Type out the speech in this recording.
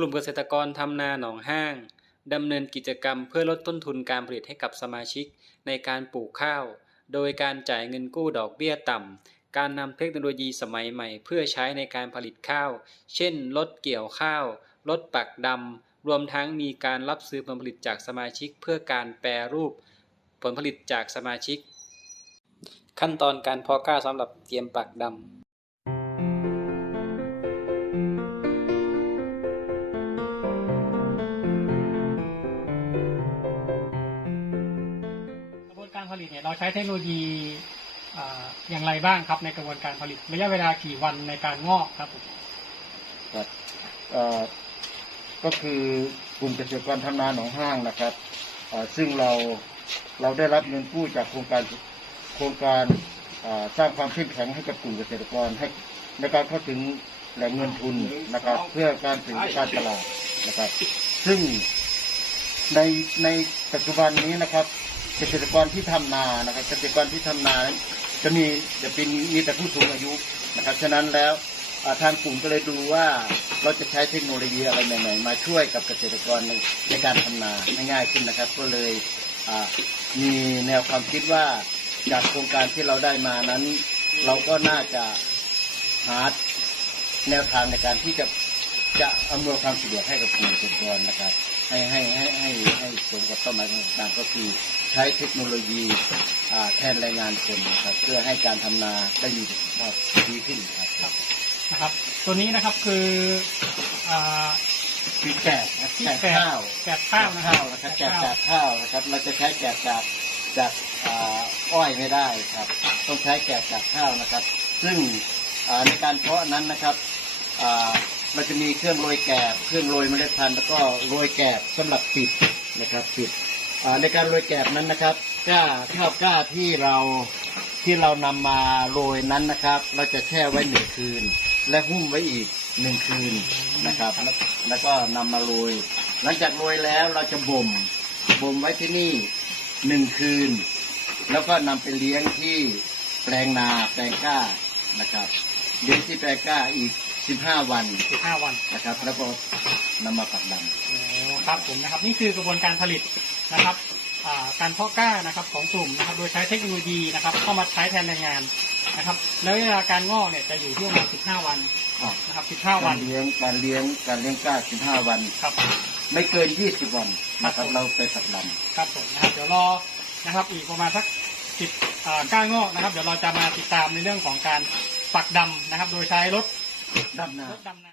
กลุ่มเกษตรกรทำนาหนองห้างดำเนินกิจกรรมเพื่อลดต้นทุนการผลิตให้กับสมาชิกในการปลูกข้าว โดยการจ่ายเงินกู้ดอกเบี้ยต่ำ การนำเทคโนโลยีสมัยใหม่ เพื่อใช้ในการผลิตข้าว เช่น ลดเกี่ยวข้าว ลดปักดำ รวมทั้งมีการรับซื้อผลผลิตจากสมาชิก เพื่อการแปรรูป ผลผลิตจากสมาชิก ขั้นตอนการเพาะกล้าสำหรับเตรียมปักดำ เนี่ยเราใช้เทคโนโลยีอ่าอย่างไรบ้างครับในกระบวนการผลิตระยะเวลากี่วันในการงอกครับผมครับเอ่อก็คือกลุ่มเกษตรกรทำนาหนองห้างนะครับเอ่อซึ่งเราเราได้รับเงินกู้จากโครงการโครงการอ่าสร้างความเข้มแข็งให้กับกลุ่มเกษตรกรให้ในการเข้าถึงแหล่งเงินทุนนะครับ เพื่อการถึงการตลาดนะครับ ซึ่งในในปัจจุบันนี้นะครับ เกษตรกรที่ทำนานะครับ เกษตรกรที่ทำนานั้นจะมีจะเป็นมีแต่ผู้สูงอายุนะครับ ฉะนั้นแล้วทางกลุ่มก็เลยดูว่าเราจะใช้เทคโนโลยีอะไรใหม่ๆมาช่วยกับเกษตรกรในในการทำนาให้ง่ายขึ้นนะครับ ก็เลยมีแนวความคิดว่าจากโครงการที่เราได้มานั้น เราก็น่าจะหาแนวทางในการที่จะ จะอำนวยความสะดวกให้กับกลุ่มเกษตรกรนะครับ ให้ให้ให้ให้ให้สมกับเป้าหมายของต่างก็คือใช้เทคโนโลยีอ่าแทนแรงงานคนนะครับ เพื่อให้การทำนาได้มีประสิทธิภาพดีขึ้นครับนะครับ ตัวนี้นะครับคืออ่าคือแกะนะครับที่แกะแกะข้าวแกะข้าวนะครับข้าวนะครับแกะจากข้าวนะครับ เราจะใช้แกะจากจากอ่าอ้อยไม่ได้ครับ ต้องใช้แกะจากข้าวนะครับ ซึ่งอ่าในการเพาะนั้นนะครับอ่า เราจะมีเครื่องโรยแกะเครื่องโรยเมล็ดพันธุ์แล้วก็โรยแกะสำหรับปิดนะครับปิดในการโรยแกะนั้นนะครับกล้าข้าวกล้าที่เราที่เรานำมาโรยนั้นนะครับ เราจะแช่ไว้หนึ่งคืน และหุ้มไว้อีกหนึ่งคืนนะครับ แล้วก็นำมาโรย หลังจากโรยแล้วเราจะบ่มบ่มไว้ที่นี่หนึ่งคืน แล้วก็นำไปเลี้ยงที่แปลงนาแปลงก้านะครับ เลี้ยงที่แปลงกล้าอีกสิบห้าวัน15วันนะครับ แล้วก็นำมาปักดำ โอ้ครับผมนะครับ นี่คือกระบวนการผลิตนะครับอ่าการเพาะกล้านะครับของกลุ่มนะครับ โดยใช้เทคโนโลยีนะครับ เข้ามาใช้แทนแรงงานนะครับ แล้วเวลาการงอกเนี่ยจะอยู่ที่ประมาณ15วันนะครับ15วักาน รเลี้ยงการเลี้ยงการเลี้ยงกล้าสิบห้าวัน ครับ ไม่เกินยี่สิบวันนะคครัรับบเราไปปักดำครับผมนะครับเดี๋ยวรอนะครับอีกประมาณสักสิบก้างอกนะครับ เดี๋ยวเราจะมาติดตามในเรื่องของการ ปักดำนะครับ โดยใช้รถดำนารถดำนา